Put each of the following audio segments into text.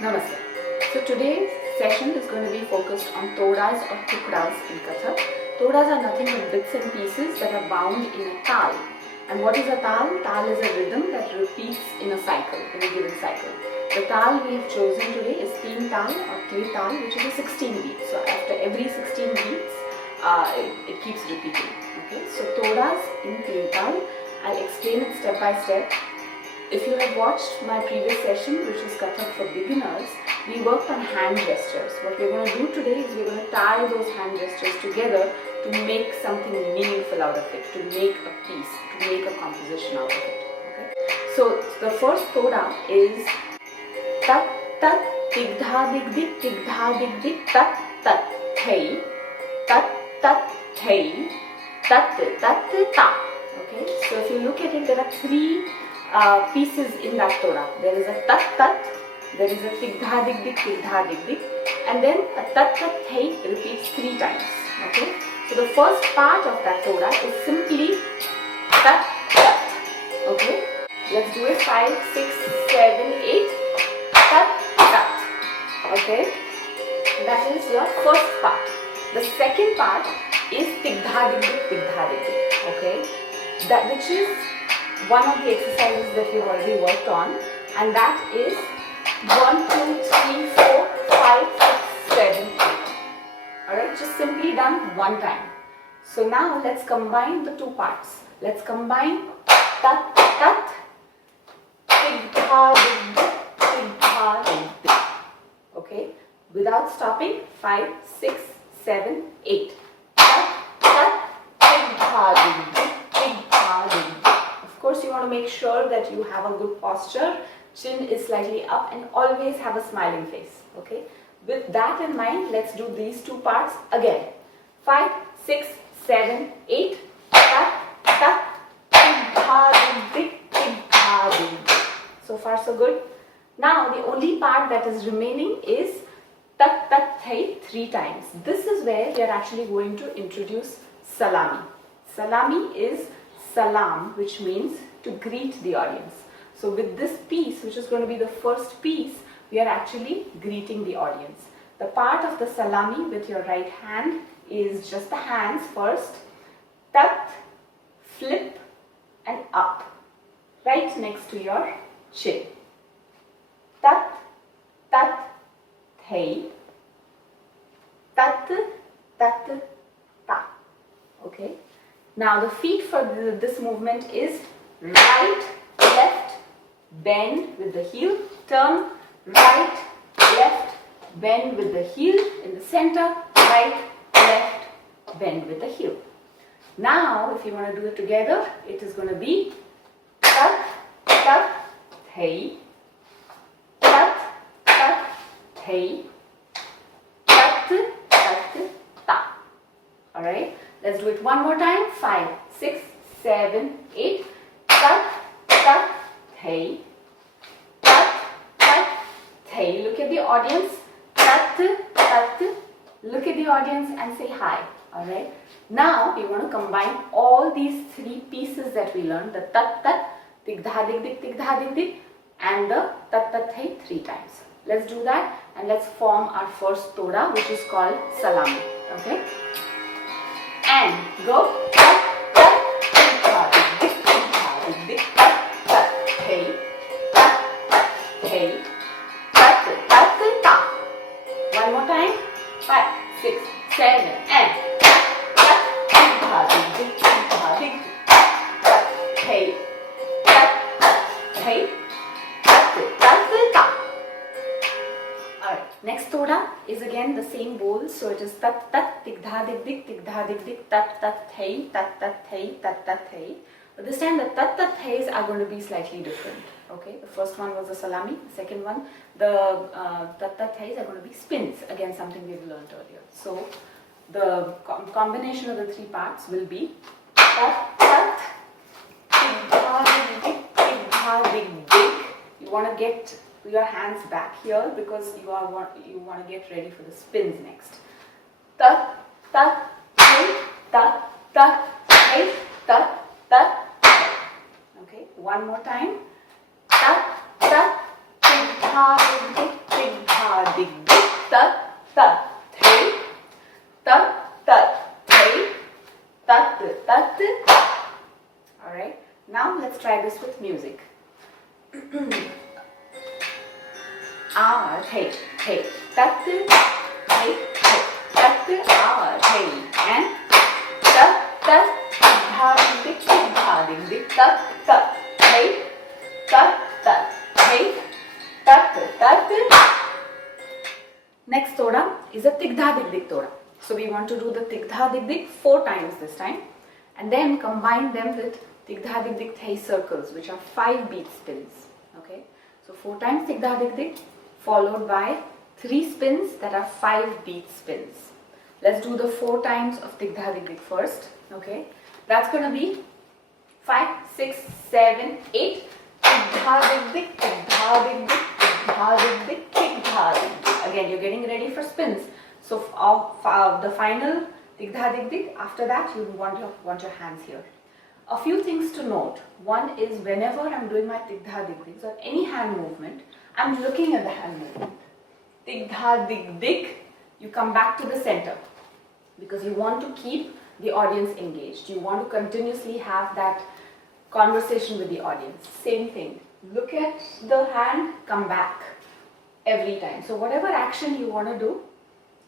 Namaste. So today's session is going to be focused on Todas or Tukdas in Kathak. Todas are nothing but bits and pieces that are bound in a Taal. And what is a Taal? Taal is a rhythm that repeats in a cycle, in a given cycle. The Taal we have chosen today is Teentaal or Teentaal, which is a 16 beat. So after every 16 beats, it keeps repeating. Okay. So Todas in Teentaal, I'll explain it step by step. If you have watched my previous session, which is Kathak for beginners, we worked on hand gestures. What we're going to do today is we're going to tie those hand gestures together to make something meaningful out of it, to make a piece, to make a composition out of it. Okay? So the first Todah is tat tat dig dha dig dig dig dha dig dig tat tat thai tat tat thai tat tat ta. Okay? So if you look at it, there are three pieces in that Todah. There is a tat tat, there is a tig dha dig dig, and then a tat tat thai repeats 3 times. Okay. So the first part of that Todah is simply tat tat. Okay. Let's do it. 5, 6, 7, 8. Tat tat. Okay. That is your first part. The second part is tig dha dig dig. Okay. That which is one of the exercises that we've already worked on, and that is 1, 2, 3, 4, 5, 6, 7, 8. Alright, just simply done one time. So now let's combine the two parts. Let's combine tat tat, tig dha dig. Okay, without stopping. 5, 6, 7, 8. Tat tat, tig dha dig. Of course, you want to make sure that you have a good posture, chin is slightly up, and always have a smiling face. Okay. With that in mind, let's do these two parts again. 5, 6, 7, 8. Tat tat tig dha dig. So far so good. Now the only part that is remaining is tat tat thai 3 times. This is where we are actually going to introduce salami. Salami is salam, which means to greet the audience. So with this piece, which is going to be the first piece, we are actually greeting the audience. The part of the salami with your right hand is just the hands first. Tat, flip and up, right next to your chin. Tat, tat, thai. Tat, tat, ta. Okay. Now the feet for this movement is right, left, bend with the heel, turn, right, left, bend with the heel in the center, right, left, bend with the heel. Now if you want to do it together, it is going to be tat, tat, thai, tat, tat, thai, tat, tat, ta. Alright. Let's do it one more time. 5, 6, 7, 8. Tat, tat, thai. Tat, tat, thai. Look at the audience. Tat, tat. Look at the audience and say hi. Alright. Now we want to combine all these 3 pieces that we learned. The tat, tat, tig dha dig, and the tat, tat, thai 3 times. Let's do that and let's form our first Todah, which is called salami. Okay. And go tat tat tig dha dig tat tat thai tat tat thai tat tat ta. One more time. 5, 6, 7 and tat tat tig dha dig tat tat thai tat tat thai tat tat ta. Alright, next Todah is again the same bowl, so it is tat tat tig dha dig tat tat thai tat tat thai tat tat thai. But this time the tat tat thais are going to be slightly different. Okay, the first one was the salami, the second one, the tat tat thais are going to be spins, again something we've learned earlier. So the combination of the 3 parts will be tat tat tig dha dig. You want to get your hands back here because you want to get ready for the spins next. Tat tat thai tat tat thai tat tat. Okay, one more time. Tat tat tig dha dig tat, tat, thay, tat, tat, thay, tat, tat. Alright, now let's try this with music. Thay, thay, tat, thay, thay, tat, thay, and tat, tat, dha, dik, dha, dik, tat, tat, thay, tat, tat, thay, tat, tat. Next Todah is a Tigdha Dik Dik Todah. So we want to do the Tigdha Dik Dik 4 times this time, and then combine them with Tigdha Dik Dik Thay circles, which are 5 beat spins. Okay, so 4 times Tigdha Dik Dik followed by 3 spins that are 5 beat spins. Let's do the 4 times of Tigdha Dik Dik first. Okay, that's going to be 5, 6, 7, 8. Tigdha Dik Dik, Tigdha Dik Dik, Tigdha Dik Dik, Tigdha Dik Dik. Again, you're getting ready for spins. So the final Tigdha Dik Dik, after that you want your hands here. A few things to note. One is whenever I'm doing my Tigdha Dik Diks or any hand movement, I'm looking at the hand movement. Tigdha Dik Dik, you come back to the center because you want to keep the audience engaged. You want to continuously have that conversation with the audience. Same thing. Look at the hand, come back every time. So whatever action you want to do,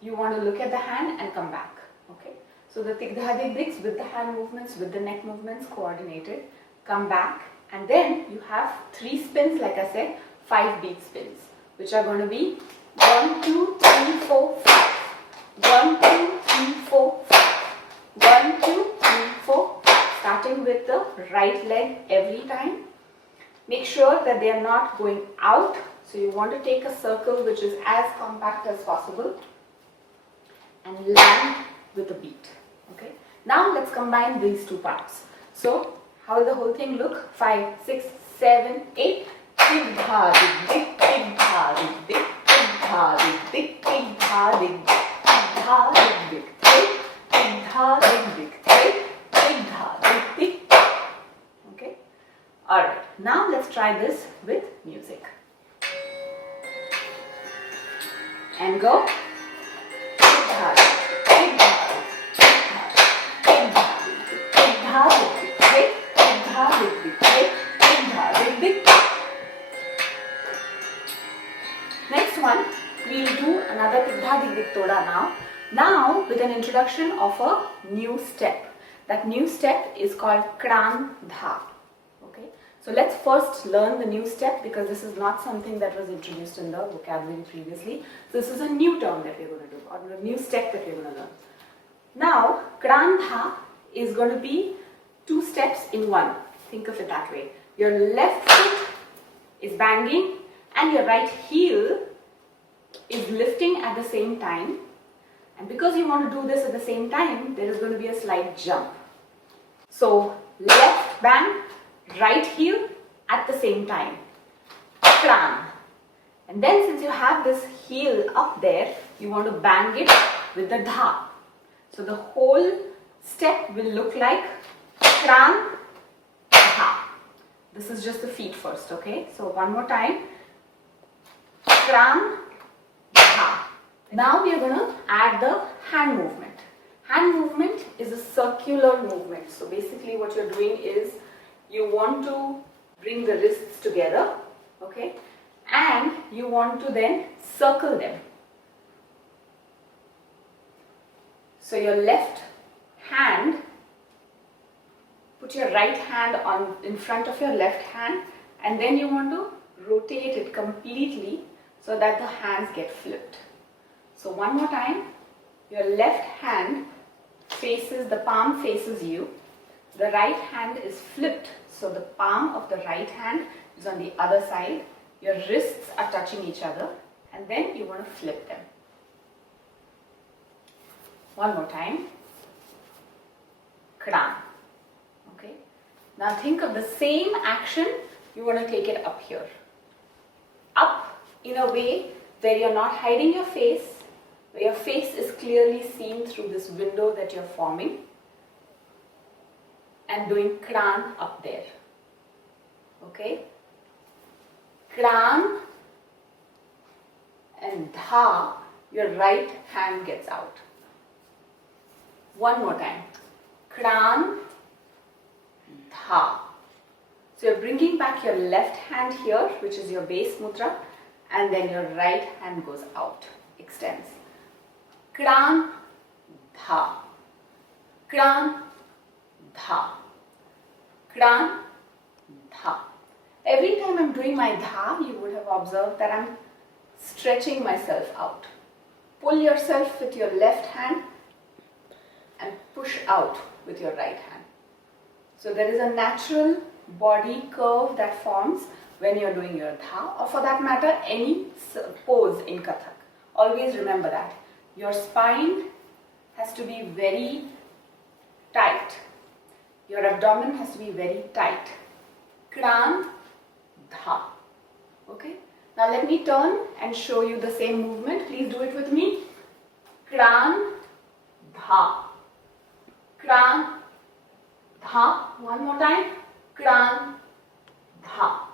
you want to look at the hand and come back. Okay. So the Tigdha Dik Diks with the hand movements, with the neck movements coordinated, come back, and then you have 3 spins, like I said, 5 beat spins, which are going to be 1, 2, 3, 4, 5. 1, 2, 3, 4, 5. 1, 2, 3, 4. Starting with the right leg every time. Make sure that they are not going out. So you want to take a circle which is as compact as possible and land with a beat. Okay. Now let's combine these 2 parts. So how will the whole thing look? 5, 6, 7, 8. Tigdha Dik Dik, Tigdha Dik Dik, Tigdha Dik Dik, Tigdha Dik Dik, Tigdha Dik Dik, Tigdha Dik Dik, Tigdha Dik Dik. Okay. Alright. Now let's try this with music. And go. Tigdha Dik Dik, Tigdha Dik Dik, Tigdha Dik Dik, Tigdha Dik Dik, Tigdha Dik Dik. Next one, we will do another Tigdha Dik Dik Todah now. Now with an introduction of a new step. That new step is called Kran Dha. Okay. So let's first learn the new step because this is not something that was introduced in the vocabulary previously. So this is a new term that we're going to do, or a new step that we're going to learn. Now, Kran Dha is going to be 2 steps in one. Think of it that way. Your left foot is banging and your right heel is lifting at the same time. And because you want to do this at the same time, there is going to be a slight jump. So left bang, right heel at the same time. Kran. And then since you have this heel up there, you want to bang it with the dha. So the whole step will look like Kran Dha. This is just the feet first, okay? So one more time. Kran Dha. Now we are going to add the hand movement. Hand movement is a circular movement. So basically what you're doing is you want to bring the wrists together, okay? And you want to then circle them. So your left hand, put your right hand on in front of your left hand, and then you want to rotate it completely so that the hands get flipped. So one more time, your left hand faces, the palm faces you, the right hand is flipped, so the palm of the right hand is on the other side, your wrists are touching each other, and then you want to flip them. One more time. Kran. Okay. Now think of the same action, you want to take it up here. Up in a way where you're not hiding your face, where your face is clearly seen through this window that you're forming, and doing Kran up there. Okay. Kran and Dha your right hand gets out. One more time. Kran, dha. So you're bringing back your left hand here, which is your base mudra, and then your right hand goes out, extends. Kran, dha. Kran, dha. Kran, dha. Every time I'm doing my dha, you would have observed that I'm stretching myself out. Pull yourself with your left hand and push out with your right hand. So there is a natural body curve that forms when you're doing your dha, or for that matter any pose in Kathak. Always remember that. Your spine has to be very tight. Your abdomen has to be very tight. Kran, dha. Okay? Now let me turn and show you the same movement. Please do it with me. Kran, dha. Kran, dha. One more time. Kran, dha.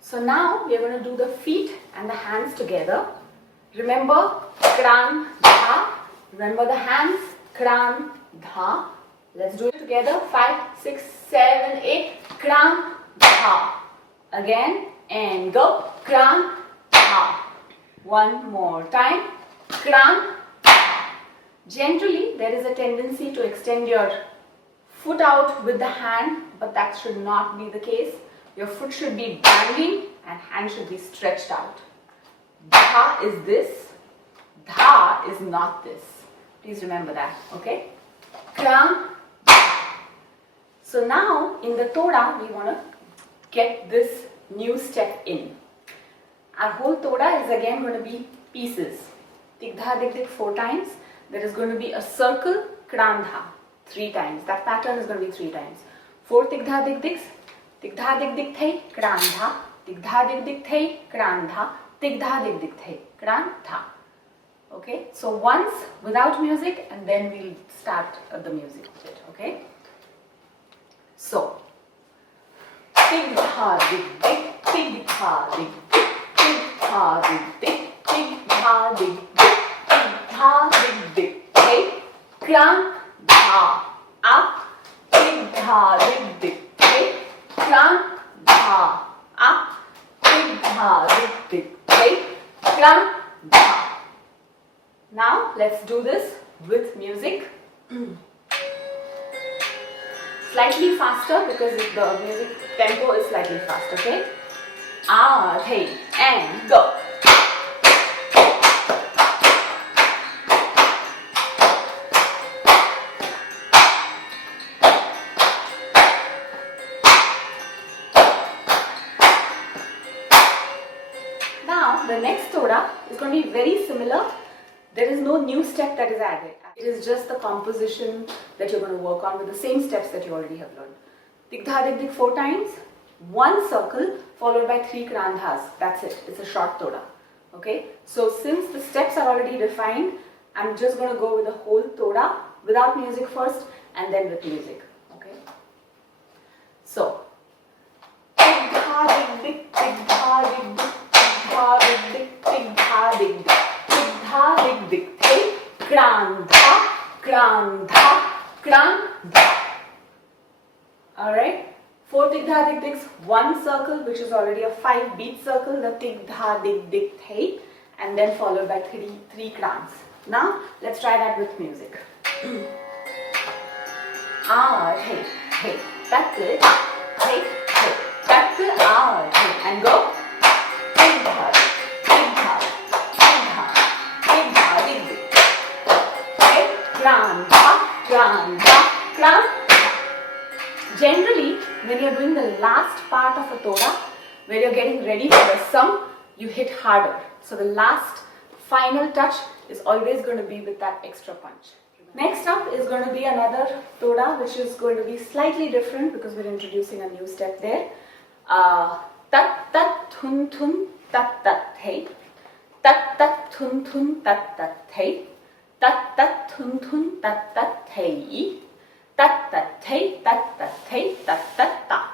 So now we are going to do the feet and the hands together. Remember kran, dha. Remember the hands. Kran, dha. Let's do it together. 5, 6, 7, 8. Kran, dha. Again and go. Kran, dha. One more time. Kran, dha. Generally, there is a tendency to extend your foot out with the hand, but that should not be the case. Your foot should be banging and hand should be stretched out. Dha is this. Dha is not this. Please remember that. Okay? Kran, dha. So now in the Todah, we want to get this new step in. Our whole Todah is again going to be pieces. Tigdha dik dik 4 times. There is going to be a circle, kran dha 3 times. That pattern is going to be 3 times. 4 tigdha dik diks. Tigdha dik dik thay, kran dha. Tigdha dik dik thay, kran dha. Tigdha dik dik thay, kran dha. Okay, so once without music and then we'll start the music bit. Okay, so tigdha dik dik, tigdha dik dik, tigdha dik dik, tigdha dik dik, tigdha dik dik thay, kran dha up, tigdha dik dik thay, kran dha up, tigdha dik dik thay, kran dha. Now let's do this with music. Slightly faster because the music tempo is slightly fast, okay? Ah, hey, and go. Now the next Todah is going to be very similar. There is no new step that is added. It is just the composition that you're going to work on with the same steps that you already have learned. Tigdha dik dik 4 times, 1 circle followed by 3 krandhas. That's it. It's a short Todah. Okay. So since the steps are already defined, I'm just going to go with the whole Todah without music first and then with music. Okay. So tigdha dik dik, tigdha dik dik, tigdha dik dik, tigdha dik dik. Tigdha dik dik thay, kran dha, kran dha, kran dha. Alright, 4 tigdha dik diks, 1 circle which is already a 5 beat circle, the tigdha dik dik thay, and then followed by 3 krans. Now let's try that with music. Ah, hey, hey, that's it. Hey, hey, that's it. Ah, hey, and go. Tigdha, tigdha. Kran dha, kran dha, kran dha. Generally, when you're doing the last part of a Todah, where you're getting ready for the sum, you hit harder. So the last final touch is always going to be with that extra punch. Next up is going to be another Todah which is going to be slightly different because we're introducing a new step there. Tat tat thun thun tat tat hey. Tat tat thun thun tat tat hey. Tat tat thun thun tat tat hey. Tat tat hey, tat tat hey, tat tat ta.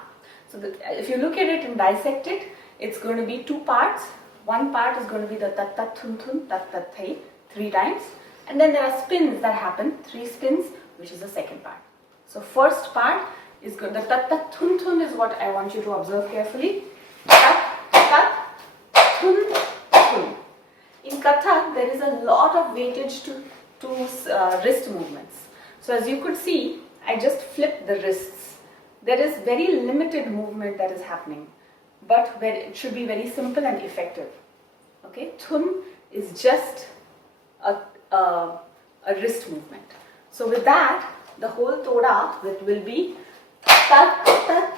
So if you look at it and dissect it, it's going to be 2 parts. one part is going to be the tat tat thun thun tat tat thai 3 times, and then there are spins that happen, 3 spins, which is the second part. So first part is good. The tat tat thun thun is what I want you to observe carefully. Tat tat thun thun. In Kathak, there is a lot of weightage to wrist movements. So as you could see, I just flipped the wrists. There is very limited movement that is happening, but it should be very simple and effective. Okay, thun is just a wrist movement. So with that, the whole Todah will be tat tat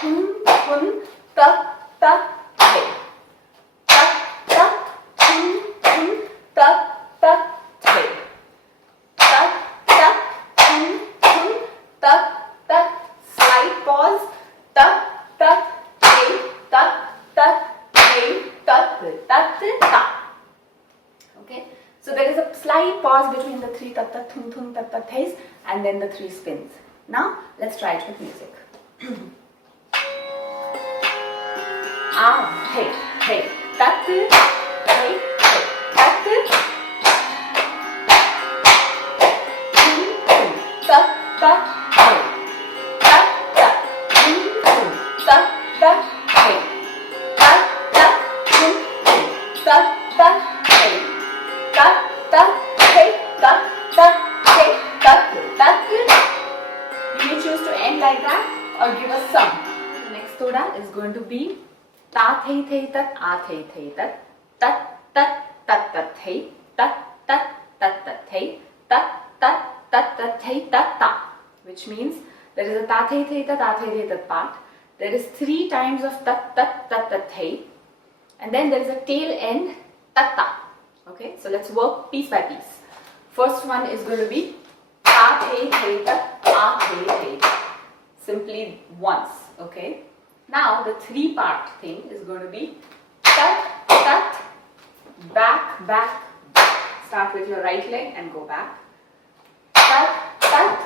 thun thun tat tat thai. Tat tat thun thun tat tat thai. Tat tat thun thun tat tat. Slight pause. Tat tat thai. Tat tat thai. Tat tat ta. Okay. So there is a slight pause between the 3 tat tat thun thun tat tat thais and then the 3 spins. Now let's try it with music. Ah, hey, hey, tat, hey, hey, tat, tat, tat, hey, tat, tat, tat, tat, hey, tat, tat, tat, tat, hey, tat, tat, hey, tat, tat, hey, tat, tat. You may choose to end like that or give us some. The next Todah is going to be ta thai thai tat a thai thai tat tat tat tat tat thai tat tat tat tat thai tat tat tat tat thai tat ta, which means there is a ta thai thai tat a thai thai tat part. There is 3 times of tat tat tat tat thai, and then there is a tail end tat ta. Okay, so let's work piece by piece. First one is going to be ta thai thai tat a thai thai tat. Simply once. Okay. Now the 3-part thing is going to be tat, tat, back, back, back. Start with your right leg and go back. Tat, tat,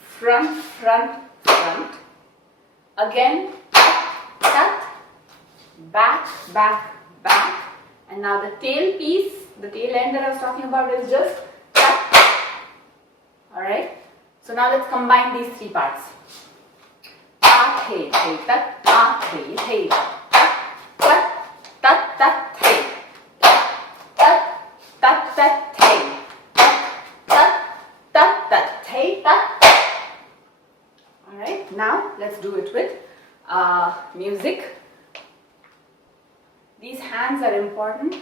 front, front, front. Again, tat, tat, back, back, back. And now the tail piece, the tail end that I was talking about is just tat. Alright. So now let's combine these 3 parts. Thai thai tat a thai thai tat tat tat tat thai tat tat tat thai tat tat tat thai tat. All right, now let's do it with music. These hands are important.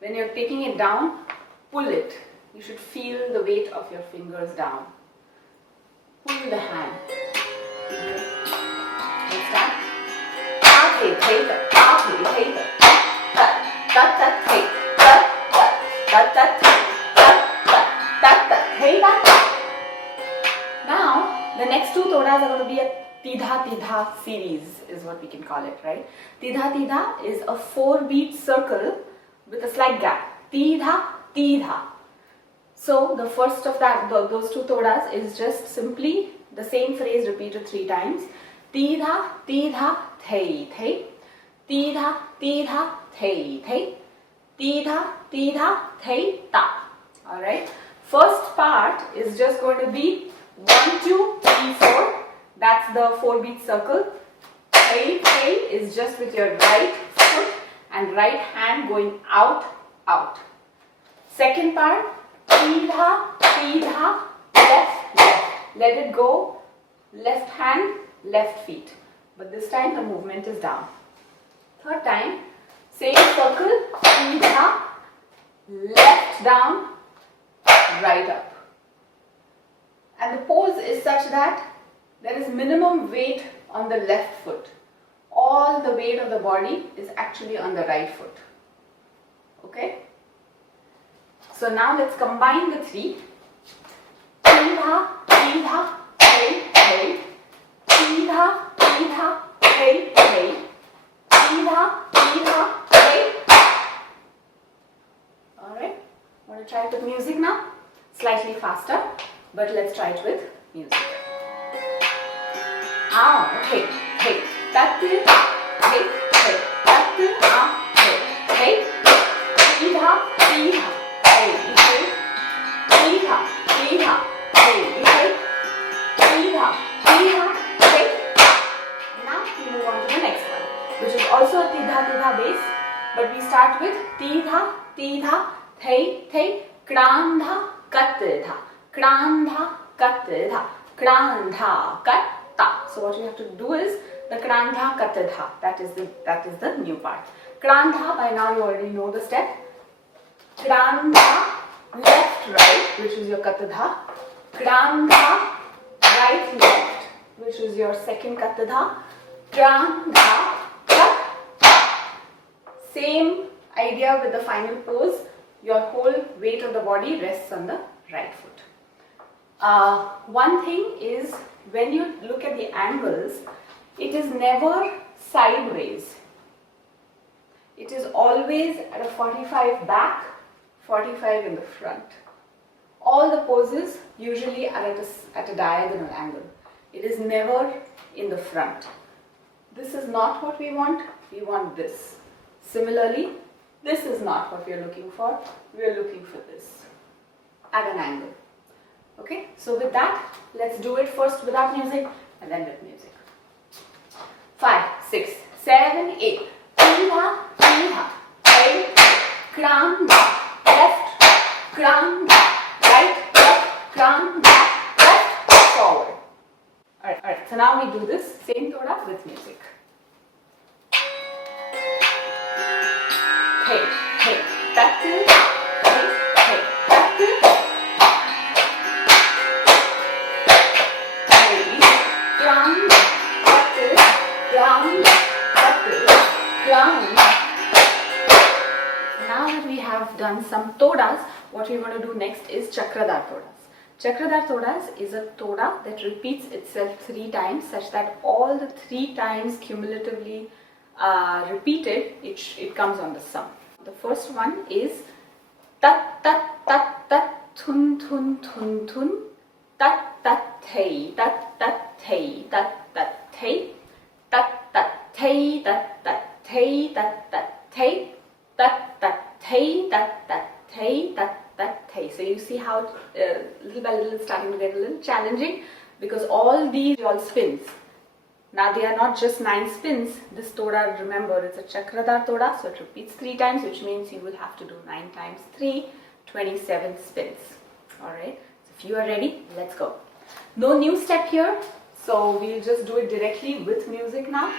When you're taking it down, pull it. You should feel the weight of your fingers down. Pull the hand. Okay. Let's start. Ta thai thai tat ta thai thai tat tat tat tat thai tat tat tat tat tat tat tat thai tat. Now the next 2 Todas are going to be a Teentaal series, is what we can call it, right? Teentaal is a 4-beat circle with a slight gap. Teentaal. So the first of those 2 Todas is just simply the same phrase repeated 3 times. Teentaal thai thai. Teentaal thai thai. Teentaal thai ta. All right. First part is just going to be 1, 2, 3, 4. That's the 4-beat circle. Thai thai is just with your right foot and right hand going out, out. Second part, teentaal, left, left. Let it go. Left hand, left feet. But this time the movement is down. Third time, same circle, teentaal, left down, right up. And the pose is such that there is minimum weight on the left foot. All the weight of the body is actually on the right foot. Okay? So now let's combine the 3. Teentaal, thai, thai. Teentaal, thai, thai. Teentaal, thai. Alright? Want to try it with music now? Slightly faster, but let's try it with music. Ah, okay, hey, tat, hey, hey, tat, ah, hey. which is also a Teentaal base, but we start with Teentaal, Teentaal, Thei, Thei, Kendra, Katha, Kendra, Katha, Kendra, Katha. So what you have to do is the Kendra, Katha. That is the new part. Kendra, by now you already know the step. Kendra, left, right, which is your Katha. Kendra, right, left, which is your second Katha. Kendra, Katha. Same idea with the final pose. Your whole weight of the body rests on the right foot. One thing is, when you look at the angles, it is never sideways. It is always at a 45 back, 45 in the front. All the poses usually are at a diagonal angle. It is never in the front. This is not what we want. We want this. Similarly, this is not what we are looking for. We are looking for this at an angle. Okay, so with that, let's do it first without music and then with music. 5, 6, 7, 8. Teentaal, Teentaal, Thei, Kendra, left, Kendra, right, left, Kendra, left, forward. Alright, so now we do this same Todah with music. Hey, hey, that's it. Hey, hey, that's it. Hey, ground, that's it. Ground, that's it. Ground. Now that we have done some Todas, what we want to do next is Chakradar Todas. Chakradar Todas is a Todah that repeats itself 3 times, such that all the 3 times cumulatively repeated, it comes on the sum. The first one is tat tat tat tat thun thun thun thun tat tat thei tat tat thei tat tat thei tat tat thei tat tat thei tat tat thei tat tat thei tat tat thei tat tat thei. So you see how little by little it's starting to get a little challenging, because all these are all spins. Now they are not just 9 spins. This Todah, remember, it's a Chakradar Todah, so it repeats 3 times, which means you will have to do 9 times 3, 27 spins. Alright, so if you are ready, let's go. No new step here, so we'll just do it directly with music now.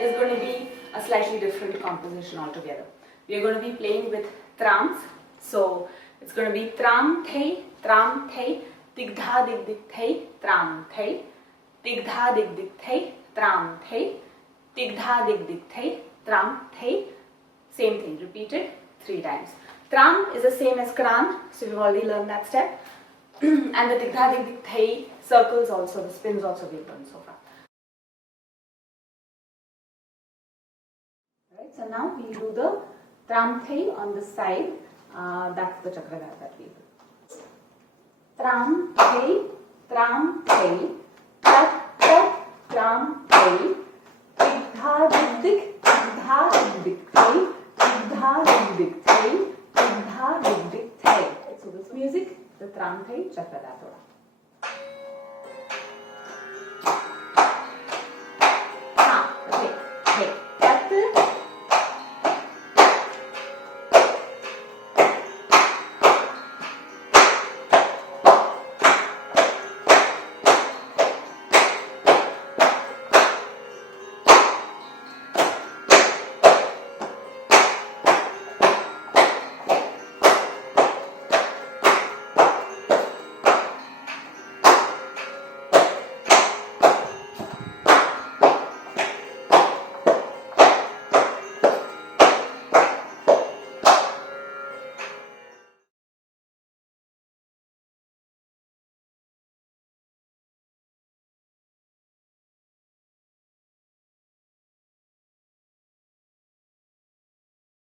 Is going to be a slightly different composition altogether. We are going to be playing with trams. So it's going to be tram thei, digdha dig dig thei, tram thei, digdha dig dig thei, tram thei, digdha dig dig thei, tram thei. Same thing, repeated 3 times. Tram is the same as kran, so we've already learned that step. And the digdha dig dig thei circles also, the spins also we've learned so far. So now we do the tram thei on the side. That's the Chakradar that we do. Tram thei, tat tat, tram thei, digdha dig dig, digdha dig dig thei, digdha dig dig thei, digdha dig dig thei. So this music, the tram thei Chakradar Todah.